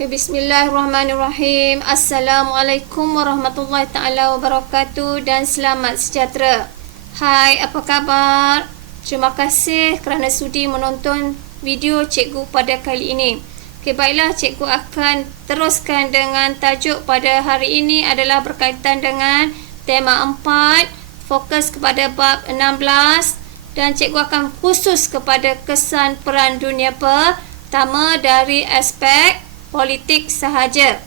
Bismillahirrahmanirrahim. Assalamualaikum warahmatullahi taala wabarakatuh dan selamat sejahtera. Hai, apa khabar? Terima kasih kerana sudi menonton video cikgu pada kali ini. Baiklah, cikgu akan teruskan dengan tajuk pada hari ini adalah berkaitan dengan tema 4, fokus kepada bab 16, dan cikgu akan khusus kepada kesan peran dunia pertama dari aspek politik sahaja.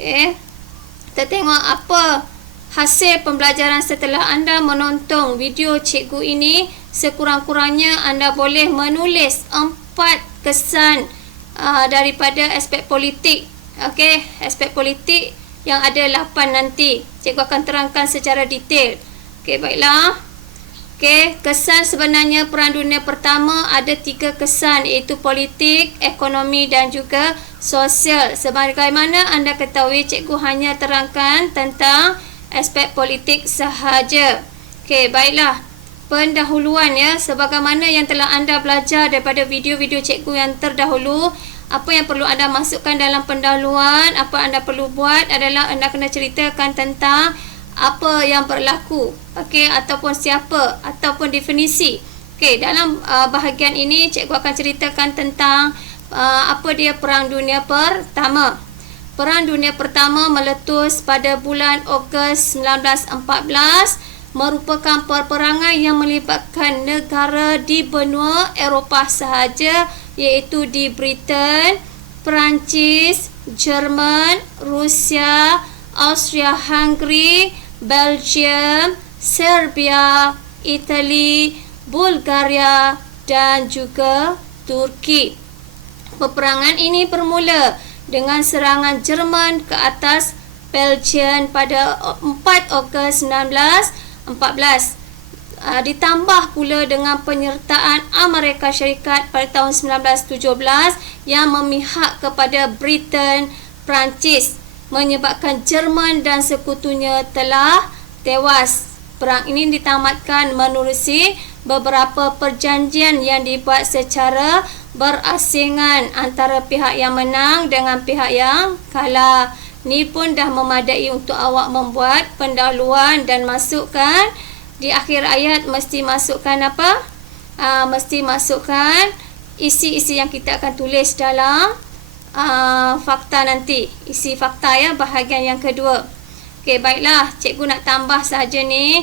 Kita tengok apa hasil pembelajaran setelah anda menonton video cikgu ini. Sekurang-kurangnya anda boleh menulis 4 kesan daripada aspek politik. Aspek politik yang ada 8 nanti. Cikgu akan terangkan secara detail. Baiklah. Kesan sebenarnya peran dunia pertama ada 3 kesan, iaitu politik, ekonomi dan juga sosial. Sebagaimana anda ketahui, cikgu hanya terangkan tentang aspek politik sahaja. Baiklah. Pendahuluan sebagaimana yang telah anda belajar daripada video-video cikgu yang terdahulu, apa yang perlu anda masukkan dalam pendahuluan, apa anda perlu buat adalah anda kena ceritakan tentang apa yang berlaku, ataupun siapa, ataupun definisi. Dalam bahagian ini cikgu akan ceritakan tentang apa dia Perang Dunia Pertama. Perang Dunia Pertama meletus pada bulan Ogos 1914, merupakan peperangan yang melibatkan negara di benua Eropah sahaja, iaitu di Britain, Perancis, Jerman, Rusia, Austria-Hungary, Belgium, Serbia, Itali, Bulgaria dan juga Turki. Peperangan ini bermula dengan serangan Jerman ke atas Belgium pada 4 Ogos 1914. Ditambah pula dengan penyertaan Amerika Syarikat pada tahun 1917 yang memihak kepada Britain, Perancis, menyebabkan Jerman dan sekutunya telah tewas. Perang ini ditamatkan menerusi beberapa perjanjian yang dibuat secara berasingan antara pihak yang menang dengan pihak yang kalah. Ini pun dah memadai untuk awak membuat pendahuluan dan masukkan di akhir ayat mesti masukkan apa? Mesti masukkan isi-isi yang kita akan tulis dalam fakta nanti. Isi fakta bahagian yang kedua. Baiklah, cikgu nak tambah saja ni.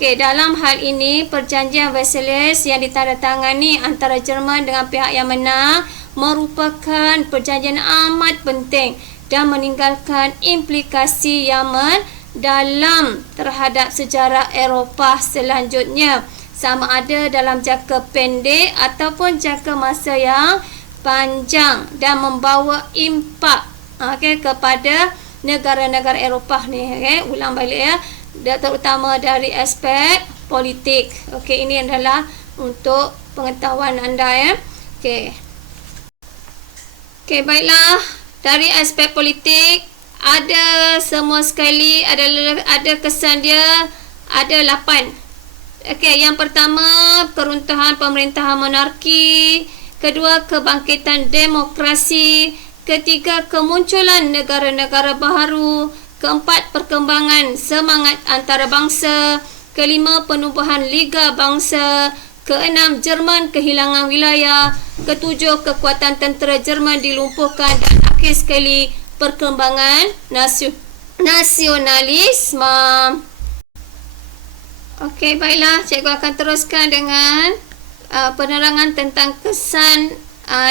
Dalam hal ini perjanjian Versailles yang ditandatangani antara Jerman dengan pihak yang menang merupakan perjanjian amat penting dan meninggalkan implikasi yang mendalam terhadap sejarah Eropah selanjutnya, sama ada dalam jangka pendek ataupun jangka masa yang panjang, dan membawa impak kepada negara-negara Eropah ni. Ulang balik terutama dari aspek politik. Ini adalah untuk pengetahuan anda. Baiklah, dari aspek politik ada semua sekali ada kesan dia ada 8. Yang pertama, peruntuhan pemerintahan monarki. Kedua, kebangkitan demokrasi. Ketiga, kemunculan negara-negara baharu. Keempat, perkembangan semangat antarabangsa. Kelima, penubuhan Liga Bangsa. Keenam, Jerman kehilangan wilayah. Ketujuh, kekuatan tentera Jerman dilumpuhkan. Dan akhir sekali, perkembangan nasionalisme. Baiklah, cikgu akan teruskan dengan penerangan tentang kesan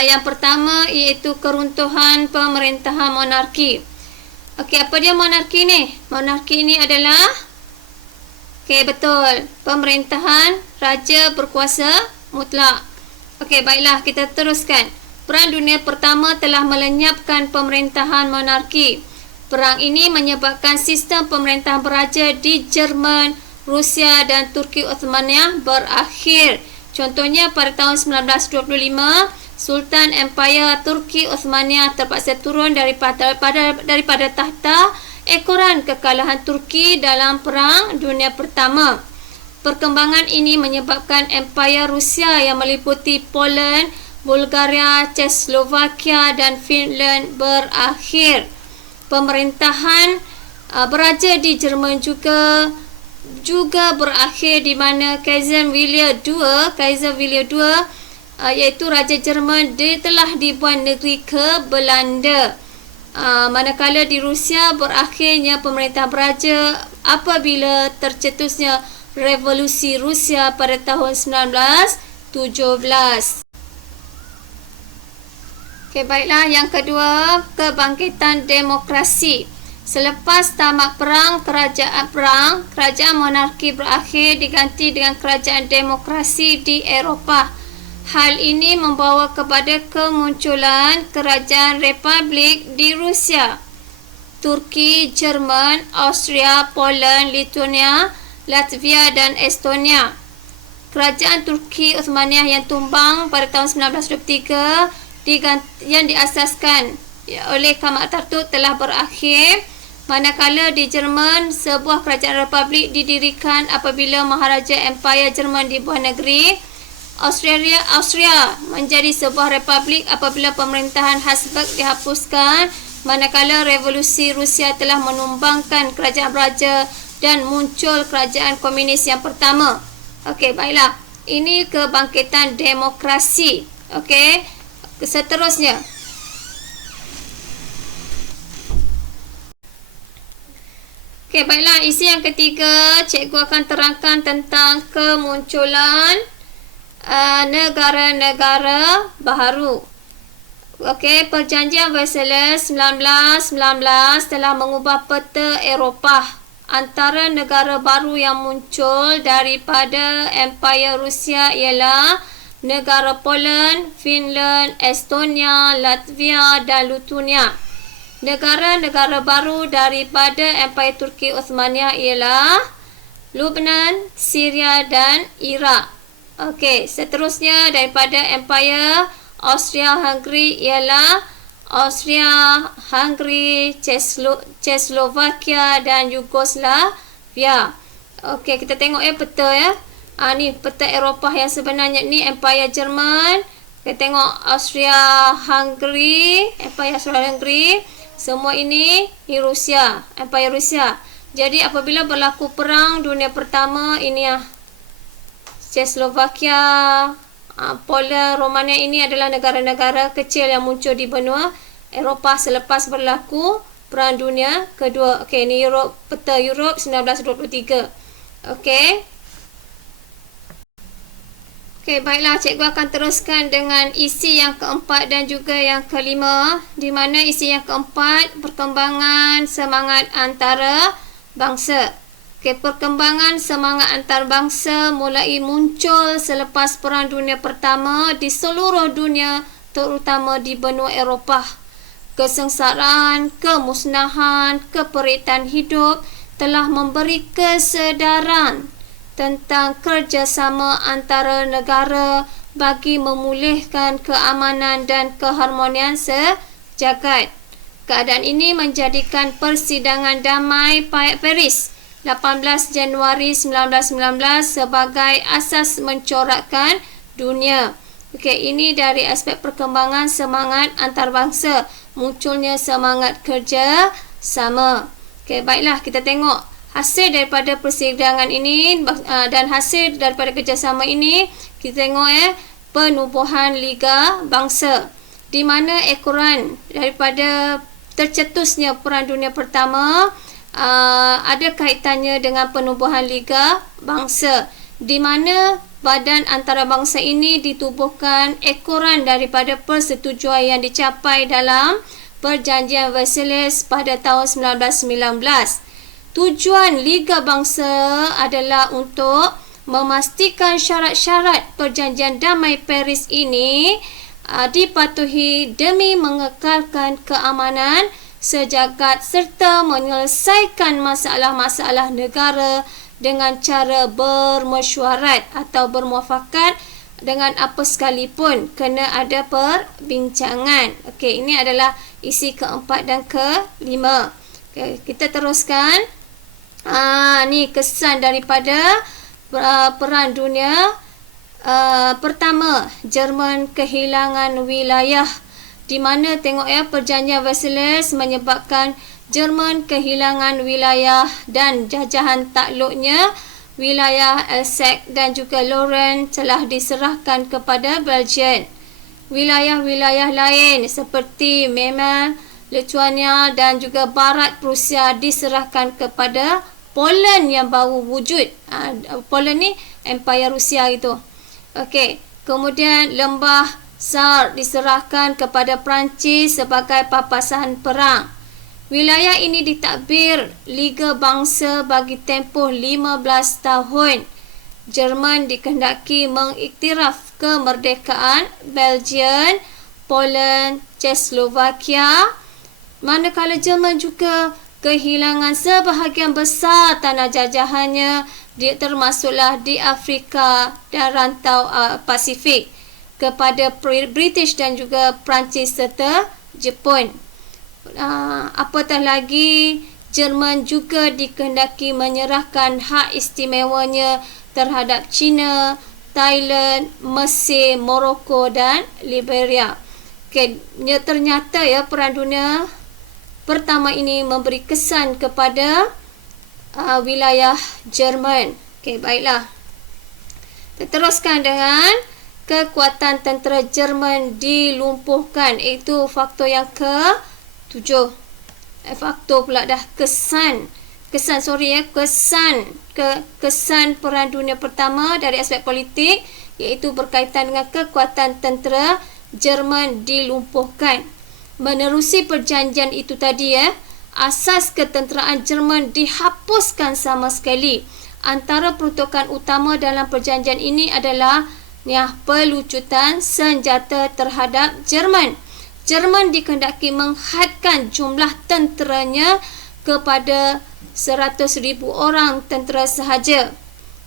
yang pertama, iaitu keruntuhan pemerintahan monarki. Apa dia monarki ni? Monarki ni adalah betul, pemerintahan raja berkuasa mutlak. Baiklah, kita teruskan. Perang Dunia Pertama telah melenyapkan pemerintahan monarki. Perang ini menyebabkan sistem pemerintahan beraja di Jerman, Rusia dan Turki Uthmaniyah berakhir. Contohnya pada tahun 1925, Sultan Empire Turki Uthmaniyah terpaksa turun daripada tahta ekoran kekalahan Turki dalam Perang Dunia Pertama. Perkembangan ini menyebabkan Empire Rusia yang meliputi Poland, Bulgaria, Czechoslovakia dan Finland berakhir. Pemerintahan beraja di Jerman juga berakhir, di mana Kaiser Wilhelm II iaitu Raja Jerman telah dibuang negeri ke Belanda. Manakala di Rusia berakhirnya pemerintahan beraja apabila tercetusnya Revolusi Rusia pada tahun 1917. Baiklah, yang kedua, kebangkitan demokrasi. Selepas tamat kerajaan monarki berakhir diganti dengan kerajaan demokrasi di Eropah. Hal ini membawa kepada kemunculan kerajaan republik di Rusia, Turki, Jerman, Austria, Poland, Lithuania, Latvia dan Estonia. Kerajaan Turki Uthmaniyah yang tumbang pada tahun 1923 yang diasaskan oleh Kemal Atatürk telah berakhir, manakala di Jerman sebuah kerajaan republik didirikan apabila Maharaja Empire Jerman dibuang negeri. Austria menjadi sebuah republik apabila pemerintahan Habsburg dihapuskan, manakala Revolusi Rusia telah menumbangkan kerajaan beraja dan muncul kerajaan komunis yang pertama. Baiklah, ini kebangkitan demokrasi. Seterusnya, baiklah, isi yang ketiga, cikgu akan terangkan tentang kemunculan negara-negara baharu. Perjanjian Versailles 1919 telah mengubah peta Eropah. Antara negara baru yang muncul daripada Empire Rusia ialah negara Poland, Finland, Estonia, Latvia dan Lithuania. Negara-negara baru daripada Empire Turki Uthmaniyah ialah Lebanon, Syria dan Iraq. Seterusnya daripada Empire Austria-Hungary ialah Austria, Hungary, Czechoslovakia dan Yugoslavia. Kita tengok peta ni peta Eropah yang sebenarnya ni Empire Jerman. Kita tengok Austria-Hungary, Empire Austria-Hungary. Semua ini Rusia, Empire Rusia. Jadi apabila berlaku perang dunia pertama, ini Czechoslovakia, Poland, Romania, ini adalah negara-negara kecil yang muncul di benua Eropah selepas berlaku perang dunia kedua. Ini peta Europe 1923. Baiklah, cikgu akan teruskan dengan isi yang keempat dan juga yang kelima, di mana isi yang keempat, perkembangan semangat antara bangsa. Perkembangan semangat antarabangsa mulai muncul selepas Perang Dunia Pertama di seluruh dunia, terutama di benua Eropah. Kesengsaraan, kemusnahan, keperitan hidup telah memberi kesedaran tentang kerjasama antara negara bagi memulihkan keamanan dan keharmonian sejagat. Keadaan ini menjadikan Persidangan Damai Paris 18 Januari 1919 sebagai asas mencorakkan dunia. Ini dari aspek perkembangan semangat antarabangsa, munculnya semangat kerja sama. Baiklah, kita tengok hasil daripada persidangan ini dan hasil daripada kerjasama ini. Kita tengok penubuhan Liga Bangsa, di mana ekoran daripada tercetusnya Perang Dunia Pertama ada kaitannya dengan penubuhan Liga Bangsa, di mana badan antarabangsa ini ditubuhkan ekoran daripada persetujuan yang dicapai dalam Perjanjian Versailles pada tahun 1919. Tujuan Liga Bangsa adalah untuk memastikan syarat-syarat Perjanjian Damai Paris ini dipatuhi demi mengekalkan keamanan sejagat serta menyelesaikan masalah-masalah negara dengan cara bermesyuarat atau bermuafakat dengan apa sekalipun, kena ada perbincangan. Ini adalah isi keempat dan kelima. Kita teruskan. Ni kesan daripada Perang Dunia Pertama, Jerman kehilangan wilayah, di mana tengok ya, perjanjian Versailles menyebabkan Jerman kehilangan wilayah dan jajahan takluknya. Wilayah Alsace dan juga Lorraine telah diserahkan kepada Belgium. Wilayah-wilayah lain seperti Memel, Lithuania dan juga Barat Prussia diserahkan kepada Poland yang baru wujud. Poland ni Empire Rusia itu. Okey, kemudian Lembah Saar diserahkan kepada Perancis sebagai papasan perang. Wilayah ini ditadbir Liga Bangsa bagi tempoh 15 tahun. Jerman dikehendaki mengiktiraf kemerdekaan Belgium, Poland, Czechoslovakia, manakala Jerman juga kehilangan sebahagian besar tanah jajahannya, termasuklah di Afrika dan rantau Pasifik, kepada British dan juga Perancis serta Jepun. Apatah lagi, Jerman juga dikehendaki menyerahkan hak istimewanya terhadap China, Thailand, Mesir, Morocco dan Liberia. Okay, ternyata ya, Perang Dunia Pertama ini memberi kesan kepada wilayah Jerman. Okay, baiklah. Kita teruskan dengan kekuatan tentera Jerman dilumpuhkan. Itu faktor yang ke-7. Faktor pula dah kesan Perang Dunia Pertama dari aspek politik, iaitu berkaitan dengan kekuatan tentera Jerman dilumpuhkan. Menerusi perjanjian itu tadi asas ketenteraan Jerman dihapuskan sama sekali. Antara peruntukan utama dalam perjanjian ini adalah pelucutan senjata terhadap Jerman. Jerman dikehendaki menghadkan jumlah tenteranya kepada 100,000 orang tentera sahaja.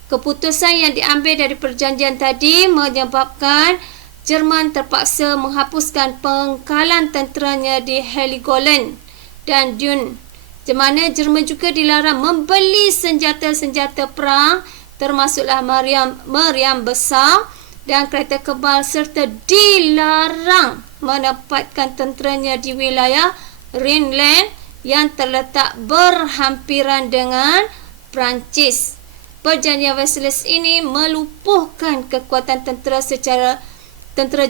Keputusan yang diambil dari perjanjian tadi menyebabkan Jerman terpaksa menghapuskan pengkalan tenteranya di Heligoland dan Dun, di mana Jerman juga dilarang membeli senjata-senjata perang, termasuklah meriam besar dan kereta kebal, serta dilarang menempatkan tenteranya di wilayah Rhineland yang terletak berhampiran dengan Perancis. Perjanjian Versailles ini melumpuhkan kekuatan tentera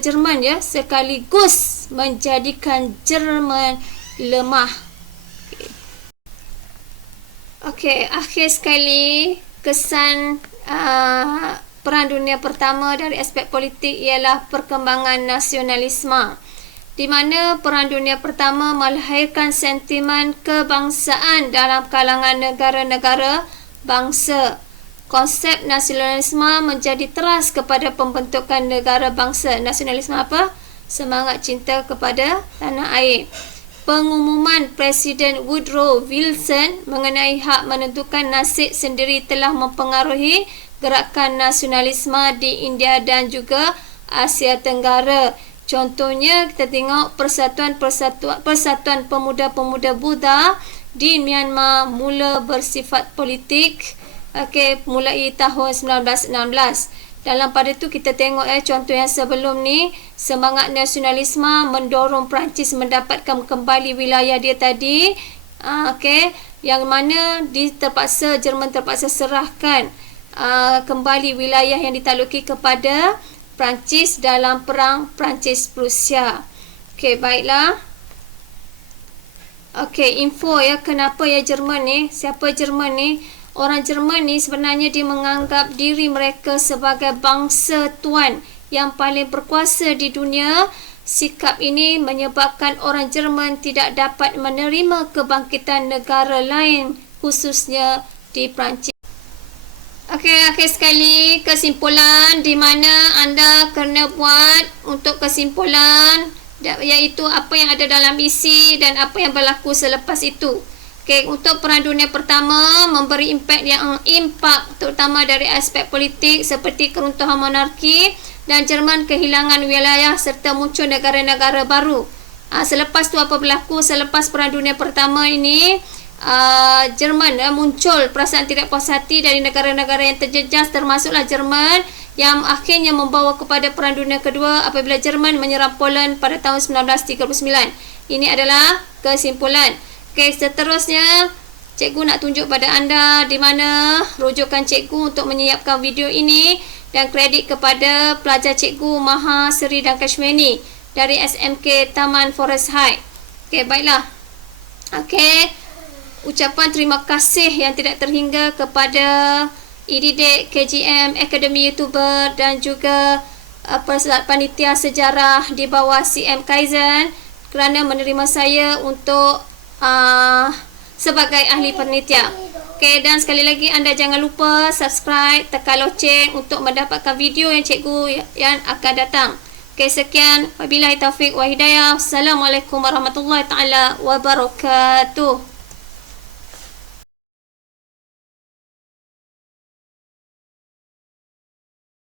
Jerman sekaligus menjadikan Jerman lemah. Okey, akhir sekali kesan Perang Dunia Pertama dari aspek politik ialah perkembangan nasionalisme, di mana Perang Dunia Pertama melahirkan sentimen kebangsaan dalam kalangan negara-negara bangsa. Konsep nasionalisme menjadi teras kepada pembentukan negara bangsa. Nasionalisme apa? Semangat cinta kepada tanah air. Pengumuman Presiden Woodrow Wilson mengenai hak menentukan nasib sendiri telah mempengaruhi gerakan nasionalisme di India dan juga Asia Tenggara. Contohnya, kita tengok persatuan pemuda-pemuda Buddha di Myanmar mula bersifat politik mulai tahun 1916. Dalam pada itu kita tengok contoh yang sebelum ni, semangat nasionalisme mendorong Perancis mendapatkan kembali wilayah dia tadi, yang mana Jerman terpaksa serahkan kembali wilayah yang ditakluki kepada Perancis dalam perang Perancis-Prussia. Baiklah. Info kenapa Jerman ni, siapa Jerman ni? Orang Jerman ni sebenarnya dia menganggap diri mereka sebagai bangsa tuan yang paling berkuasa di dunia. Sikap ini menyebabkan orang Jerman tidak dapat menerima kebangkitan negara lain, khususnya di Perancis. Akhir sekali kesimpulan di mana anda kena buat untuk kesimpulan, iaitu apa yang ada dalam isi dan apa yang berlaku selepas itu. Untuk Perang Dunia Pertama memberi impak terutama dari aspek politik seperti keruntuhan monarki dan Jerman kehilangan wilayah serta muncul negara-negara baru. Selepas tu apa berlaku? Selepas Perang Dunia Pertama ini, Jerman muncul perasaan tidak puas hati dari negara-negara yang terjejas, termasuklah Jerman yang akhirnya membawa kepada Perang Dunia Kedua apabila Jerman menyerang Poland pada tahun 1939. Ini adalah kesimpulan. Okey, seterusnya cikgu nak tunjuk pada anda di mana rujukan cikgu untuk menyiapkan video ini, dan kredit kepada pelajar cikgu Maha Seri dan Kashmini dari SMK Taman Forest High. Okey, baiklah. Okey, ucapan terima kasih yang tidak terhingga kepada IDIDIK, KGM, Akademi YouTuber dan juga panitia sejarah di bawah CM Kaizen kerana menerima saya untuk sebagai ahli panitia. Okey, dan sekali lagi anda jangan lupa subscribe, tekan loceng untuk mendapatkan video yang cikgu yang akan datang. Okey, sekian. Wabillahi taufiq wa hidayah. Assalamualaikum warahmatullahi taala wabarakatuh.